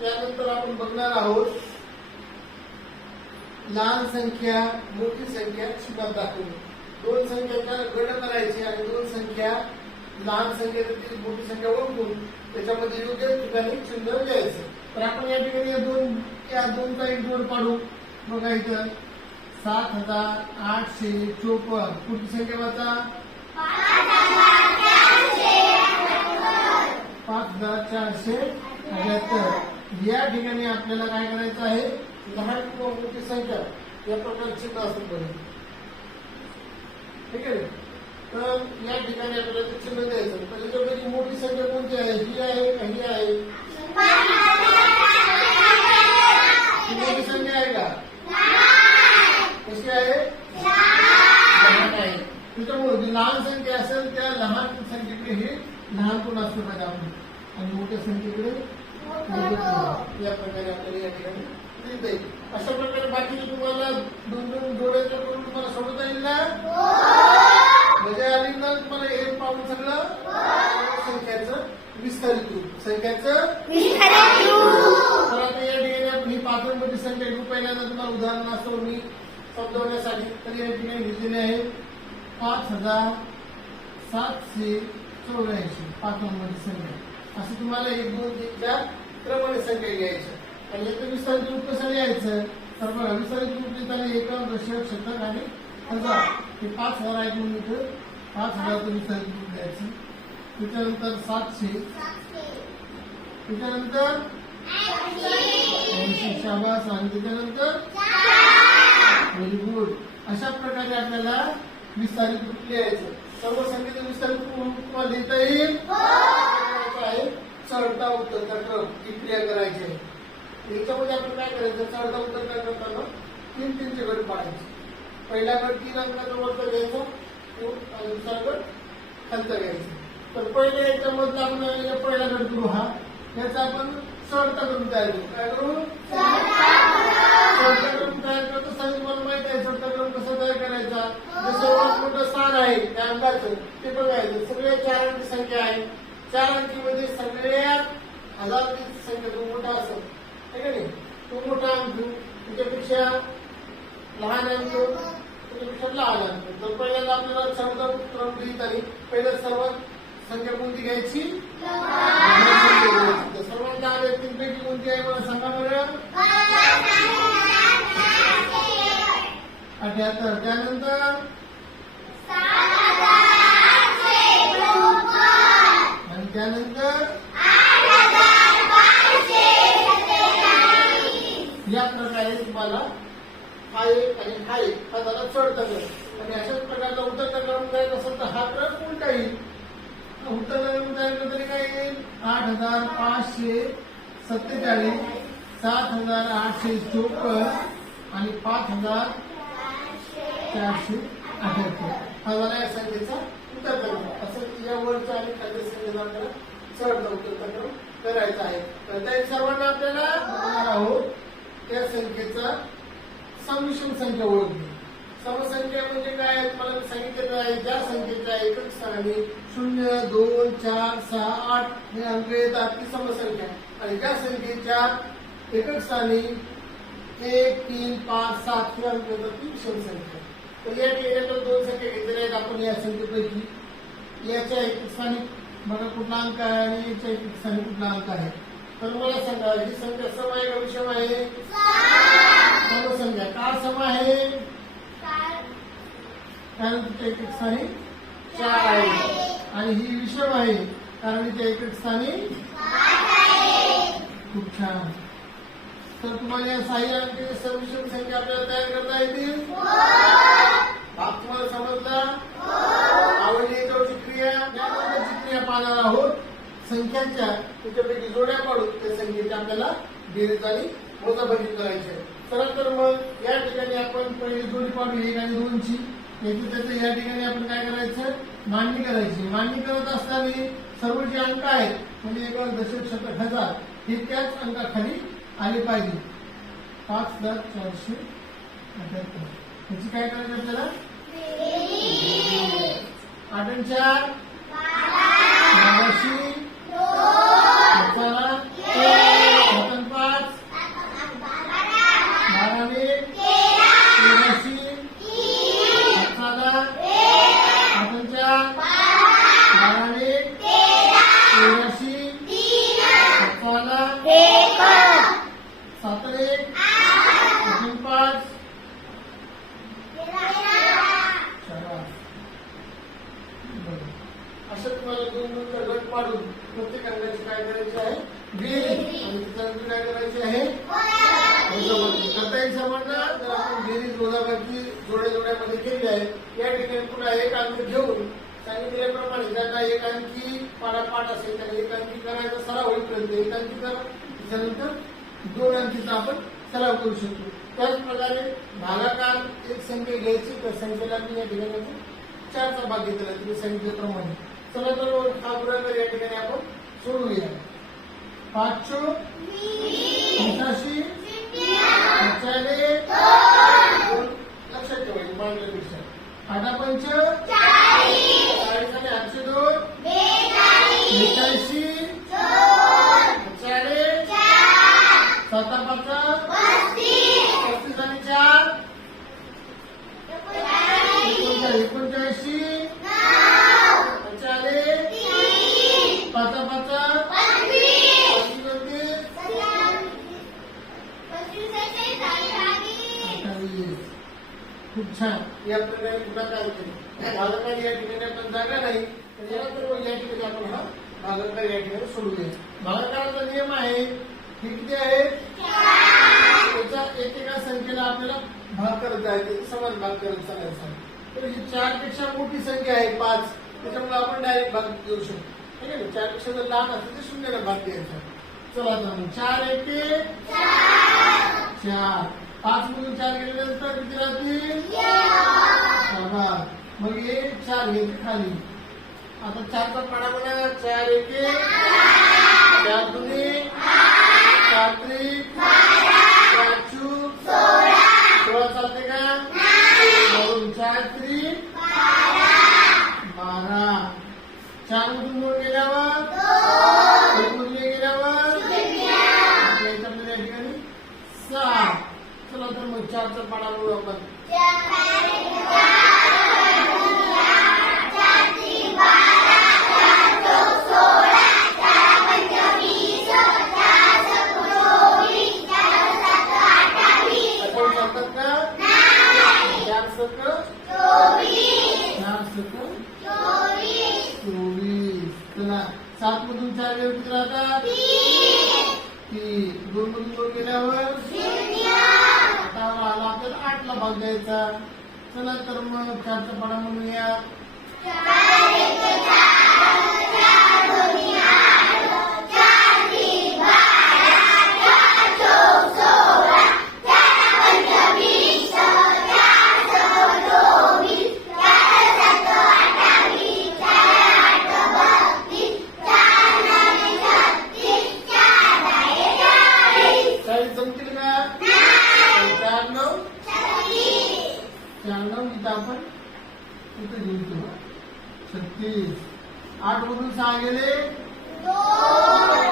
त्यानंतर आपण बघणार आहोत लहान संख्या मोठी संख्या चिन्हात दाखवणे दोन संख्याचा गट करायची आणि दोन संख्या लहान संख्या मोठी संख्या ओळखून त्याच्यामध्ये योग्य ठिकाणी चिन्ह द्यायचं तर आपण या ठिकाणी या दोन या दोनचा एक जोड पाडू. बघा इथं सात हजार आठशे चोपन्न. पुढची संख्या वाचा. पाच हजार चारशे अठ्याहत्तर. या ठिकाणी आपल्याला काय करायचं आहे? लहान किंवा मोठी संख्या या प्रकारची चिन्ह असत ठीक आहे? तर या ठिकाणी आपल्याला चिन्ह द्यायचं तर त्याच्यापैकी मोठी संख्या कोणती आहे? ही आहे का ही आहे? मोठी संख्या आहे का? कशी आहे? लहान आहे. त्याच्यामुळे जी लहान संख्या असेल त्या लहान संख्येकडे हे लहान कोण असलं पाहिजे आपण. आणि मोठ्या संख्येकडे या प्रकारे आपल्याला या ठिकाणी लिहिता येईल अशा प्रकारे बाकी तुम्हाला दोन दोन जोड्याच्या करून तुम्हाला सोडता येईल ना? मजा आली ना तुम्हाला हे पाहून सगळं? संख्याचं विस्तारित रूप संख्याचं तर आता या ठिकाणी आपण ही पात्रांमध्ये म्हणजे संख्या घेऊ पहिल्यांदा तुम्हाला उदाहरणासह मी समजवण्यासाठी. तर या ठिकाणी घेतलेले आहे पाच हजार सातशे चौऱ्याऐंशी. पात्रांमध्ये संख्या. असं तुम्हाला एक दोन तीन चार क्रमाने संख्या घ्यायच्या आणि याचं विस्तारित रूप कसं लिहायचं तर बघा विस्तारित रूप लिहिताना एकम दशक शतक आणि हजार हे पाच हजार आहेत म्हणून इथं पाच हजारचं विस्तारित रूप द्यायचं त्याच्यानंतर सातशे. त्याच्यानंतर शाबास. आणि त्याच्यानंतर व्हेरी गुड. अशा प्रकारे आपल्याला विस्तारित रूप लिहायचं. सर्व संख्येचं विस्तारित रूप लिहिता येईल? करायचं आहे. चढता उतरता क्रम ती क्रिया करायची आहे. याच्यामध्ये आपण काय करायचं? चढता उतरता करताना तीन तीनचे गट पाडायचे. पहिला गट तीन अंकाचा वरचा घ्यायचा आणि दुसरा गट खालचा घ्यायचा. तर पहिल्या याच्यामध्ये आपण पहिला गट गुरु हा. याचा आपण चढता करून तयार करू. काय करू? चढता करून तयार करतो. सांगितलं मला माहीत आहे चढता करून कसा तयार करायचा? जसं मोठं स्थान आहे त्या अंकाचं ते बघायचं. सगळे चार अंक संख्या आहे. चार अंकीमध्ये सगळ्यात हजारची संख्या तो मोठा असेल ठीक आहे नाही? तो मोठा अंक त्याच्यापेक्षा लहान अंक त्याच्यापेक्षा लहान अंक तर पहिल्यांदा आपल्याला चढता क्रम लिहित आणि पहिल्या सर्वात संख्या कोणती घ्यायची? सर्वांच्या संख्या घ्यायची. सर्वात लहान व्यक्तींपैकी कोणती आहे मला सांगा बरं? अठ्याहत्तर. त्यानंतर हा एक आणि हा एक हा झाला चढता आणि अशाच प्रकारचा उतरता क्रम करायचा असेल तर हा क्रम उलटा येईल उतरता क्रम जायचं तरी काय येईल? आठ हजार पाचशे सत्तेचाळीस सात हजार आठशे चोपन्न आणि पाच हजार चारशे अठ्याहत्तर. हा झाला या संख्येचा उतरता क्रम असं यावरचा आणि खाद्य संख्येचा आपल्याला चढता उतरता क्रम करायचा आहे. तर त्या सर्वांना आपल्याला होणार आहोत त्या संख्येचा समिश्रण संख्या ओळखली. समसंख्या म्हणजे काय मला सांगितलेलं आहे ज्या संख्येच्या एकच स्थानाने शून्य दोन चार सहा आठ हे अंक येतात ती समसंख्या आणि ज्या संख्येच्या एकक स्थानी एक तीन पाच सात हे अंक येतात ती विषम संख्या तर या ठिकाणी दोन संख्या घेतलेल्या आहेत. आपण या संख्येपैकी याच्या एकक स्थानी मला कुठला अंक आहे आणि याच्या एकक स्थानी कुठला अंक आहे. तर मला सांगा ही संख्या सम आहे का विषम आहे? समसंख्या का सम आहे? कारण तिच्या एकक स्थानी? चार आहे. आणि ही विषम आहे कारण तिच्या एकक स्थानी? खूप छान. तर तुम्हाला या साई अंकाची सविषम संख्या आपल्याला तयार करता येतील? भाग तुम्हाला समजला? आवडली याच्यावरची क्रिया यानंतरची क्रिया पाहणार आहोत संख्यांच्या त्याच्यापैकी जोड्या पाडून त्या संख्येच्या आपल्याला बेरीज आणि वजाबाकी करायची. आहे चला तर मग या ठिकाणी आपण पहिली जोडी पाडू एक आणि दोनची. याची त्याचं या ठिकाणी आपण काय करायचं? मांडणी करायची. मांडणी करत असताना सर्व जे अंक आहेत म्हणजे एक दशक शतक हजार हे त्याच अंकाखाली आले पाहिजे. पाच हजार चारशे अठ्याहत्तर याची काय करायचं आपल्याला? आठ चार? बाराशे सत्तारा, सात आणि सात आणि एक तीन पाच चार बरं. असं तुम्हाला दोन दोन गट पाडून प्रत्येक अंगाची काय करायची आहे बेरीज आणि त्याच्यानंतर काय करायची आहे. करता येईल सर्वांना तर आपण बेरीज वजाबाकी जोड्या जोड्यामध्ये केली आहे. या ठिकाणी पुन्हा एक अंक घेऊन सांगितल्याप्रमाणे ज्यांना एक अंकी पाडापाठ असेल त्यांना एक अंकी करायचा सराव होईपर्यंत एक अंकी करा. त्याच्यानंतर दोन अंकीचा आपण सराव करू शकतो. त्याचप्रकारे भागाकार एक संख्या घ्यायची तर संख्येला मी या ठिकाणी चारचा भाग घेतला तुम्ही सांगितल्याप्रमाणे. चला तर हा गुणाकार या ठिकाणी आपण सोडूया पाचशो पंच्याऐंशी पंचाने लक्षात ठेवायचे मांडल्यापेक्षा आठा पंच खूप छान. या प्रकारे पुन्हा काय केलं बालकांनी या ठिकाणी आपण जागा नाही तर या ठिकाणी आपण हा बालकार या ठिकाणी सोडूया भागाकाराचा नियम आहे हे किती आहे? त्याच्या एकेका संख्येला आपल्याला भाग करायचा आहे समान भाग करत चालायचा. तर ही चारपेक्षा मोठी संख्या आहे पाच. त्याच्यामुळे आपण डायरेक्ट भाग देऊ शकतो. ठीक आहे ना? चारपेक्षा जर लहान असेल तर शून्याला भाग द्यायचा. चला तर मग चार एक चार. पाच मधून चार गेल्यानंतर किती राहतील सहा मग हे चार घ्यायचे खाली. आता चारचा पाडा बघा चार एके चार. दुने चार. त्रिक भाग द्यायचा चला तर मग चारचा पाडा म्हणूया आपण? इथं घेऊन छत्तीस. आठ मधून सहा गेले.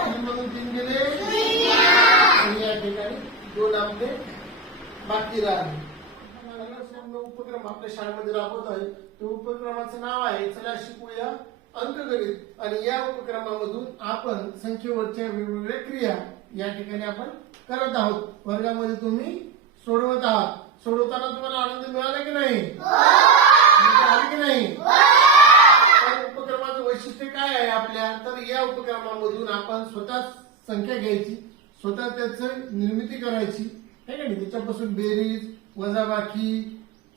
तीन मधून तीन गेले. आणि या ठिकाणी दोन आपले बाकी राहिले. उपक्रम आपल्या शाळेमध्ये राबवत आहे. तो उपक्रमाचं नाव आहे चला शिकूया अंकगणित. आणि या उपक्रमामधून आपण संख्येवरच्या वेगवेगळ्या क्रिया या ठिकाणी आपण करत आहोत. वर्गामध्ये तुम्ही सोडवत आहात. सोडवताना तुम्हाला आनंद मिळाला की नाही? आली की नाही? या उपक्रमाचं वैशिष्ट्य काय आहे आपल्या? तर या उपक्रमामधून आपण स्वतः संख्या घ्यायची स्वतः त्याचं निर्मिती करायची. है का नाही? त्याच्यापासून बेरीज वजाबाकी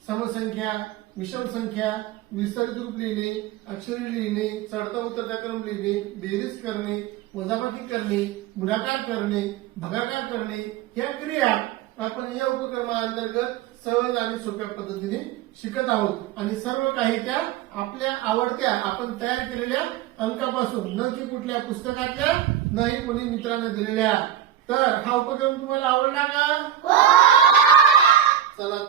समसंख्या विषम संख्या विस्तरित रूप लिहिणे अक्षरी लिहिणे चढता उतरता क्रम लिहिणे बेरीज करणे वजाबाकी करणे गुणाकार करणे भागाकार करणे ह्या क्रिया आपण या उपक्रमाअंतर्गत सहज आणि सोप्या पद्धतीने शिकत आहोत. आणि सर्व काही त्या आपल्या आवडत्या आपण तयार केलेल्या अंकापासून न की कुठल्या पुस्तकातल्या नाही कोणी मित्रांना दिलेल्या. तर हा उपक्रम तुम्हाला आवडला का? चला तर.